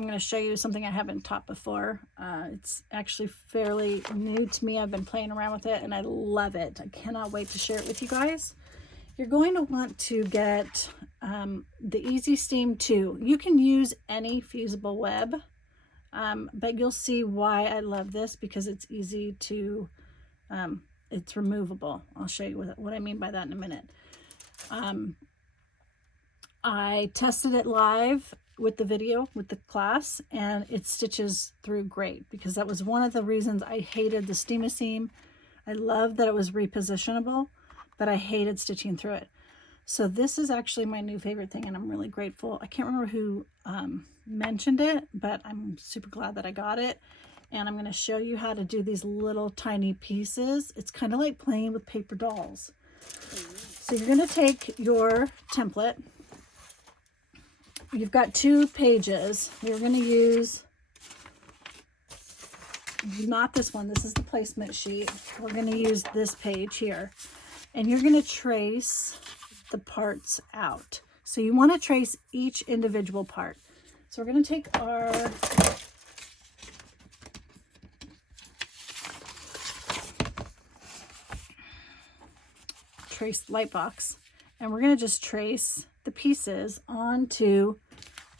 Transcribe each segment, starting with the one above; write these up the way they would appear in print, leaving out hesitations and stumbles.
I'm going to show you something I haven't taught before. It's actually fairly new to me. I've been playing around with it and I love it. I cannot wait to share it with you guys. You're going to want to get the Easy Steam 2. You can use any fusible web, but you'll see why I love this, because it's easy to, it's removable. I'll show you what I mean by that in a minute. I tested it live with the video with the class, and it stitches through great, because that was one of the reasons I hated the Steam-A-Seam. I love that it was repositionable, but I hated stitching through it. So this is actually my new favorite thing, and I'm really grateful. I can't remember who mentioned it, but I'm super glad that I got it. And I'm going to show you how to do these little tiny pieces. It's kind of like playing with paper dolls. So you're going to take your template. You've got 2 pages. You're going to use, not this one, this is the placement sheet. We're going to use this page here. And you're going to trace the parts out. So you want to trace each individual part. So we're going to take our trace light box, and we're going to just trace the pieces onto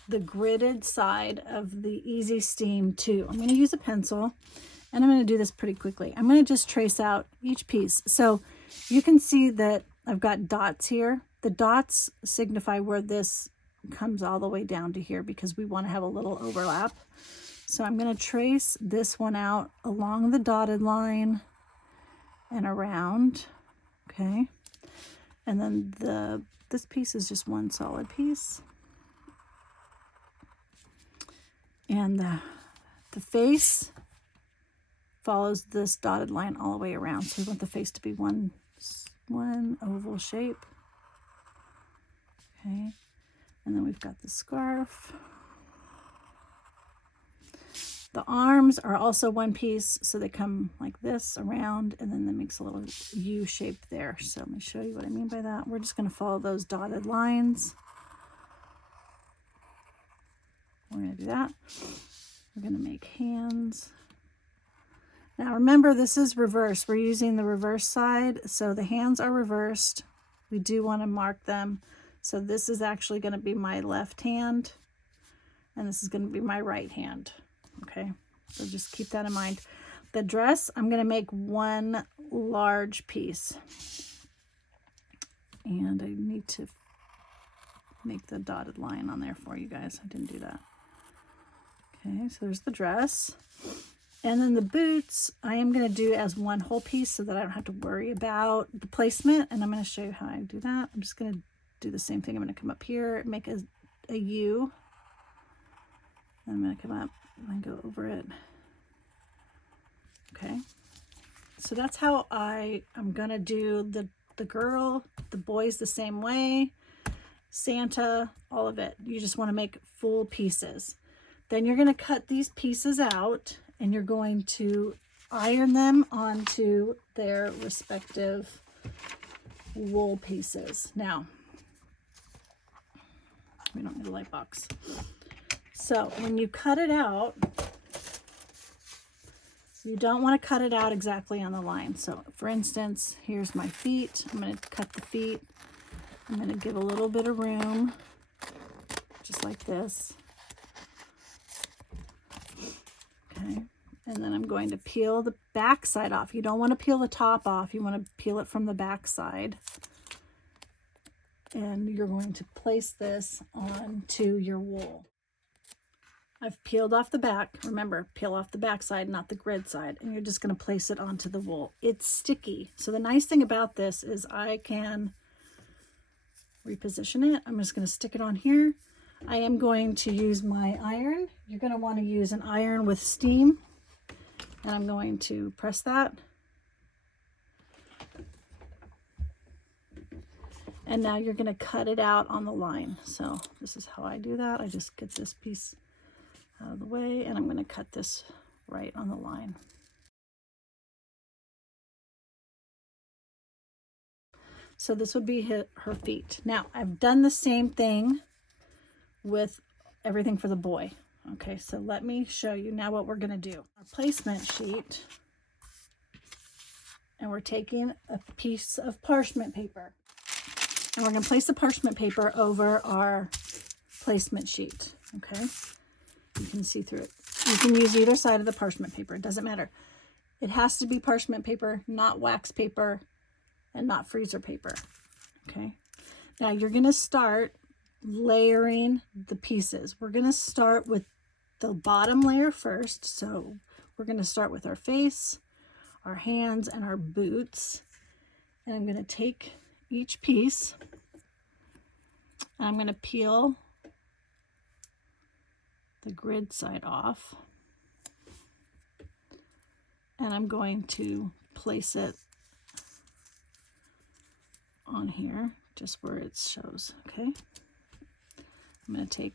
the gridded side of the Easy Steam 2. I'm going to use a pencil, and I'm going to do this pretty quickly. I'm going to just trace out each piece. So you can see that I've got dots here. The dots signify where this comes all the way down to here, because we want to have a little overlap. So I'm going to trace this one out along the dotted line and around. Okay. And then this piece is just one solid piece. And the face follows this dotted line all the way around. So we want the face to be one oval shape. Okay. And then we've got the scarf. The arms are also one piece, so they come like this around, and then that makes a little U shape there. So let me show you what I mean by that. We're just going to follow those dotted lines. We're going to do that. We're going to make hands. Now remember, this is reverse. We're using the reverse side, so the hands are reversed. We do want to mark them. So this is actually going to be my left hand, and this is going to be my right hand. Okay, so just keep that in mind. The dress, I'm going to make one large piece. And I need to make the dotted line on there for you guys. I didn't do that. Okay, so there's the dress. And then the boots, I am going to do as one whole piece so that I don't have to worry about the placement. And I'm going to show you how I do that. I'm just going to do the same thing. I'm going to come up here, make a U. And I'm going to come up and go over it. Okay, so that's how I'm going to do the girl, the boys the same way, Santa, all of it. You just want to make full pieces. Then you're going to cut these pieces out, and you're going to iron them onto their respective wool pieces. Now, we don't need a light box. So when you cut it out, you don't want to cut it out exactly on the line. So for instance, here's my feet. I'm going to cut the feet. I'm going to give a little bit of room, just like this. Okay. And then I'm going to peel the back side off. You don't want to peel the top off. You want to peel it from the back side. And you're going to place this onto your wool. I've peeled off the back. Remember, peel off the back side, not the grid side. And you're just going to place it onto the wool. It's sticky. So the nice thing about this is I can reposition it. I'm just going to stick it on here. I am going to use my iron. You're going to want to use an iron with steam. And I'm going to press that. And now you're going to cut it out on the line. So this is how I do that. I just get this piece out of the way, and I'm going to cut this right on the line. So this would be her feet. Now I've done the same thing with everything for the boy. Okay, so let me show you now what we're going to do. Our placement sheet, and we're taking a piece of parchment paper, and we're going to place the parchment paper over our placement sheet. Okay, you can see through it. You can use either side of the parchment paper, it doesn't matter. It has to be parchment paper, not wax paper, and not freezer paper. Okay, now you're going to start layering the pieces. We're going to start with the bottom layer first. So we're going to start with our face, our hands, and our boots. And I'm going to take each piece and I'm going to peel the grid side off. And I'm going to place it on here, just where it shows, okay? I'm going to take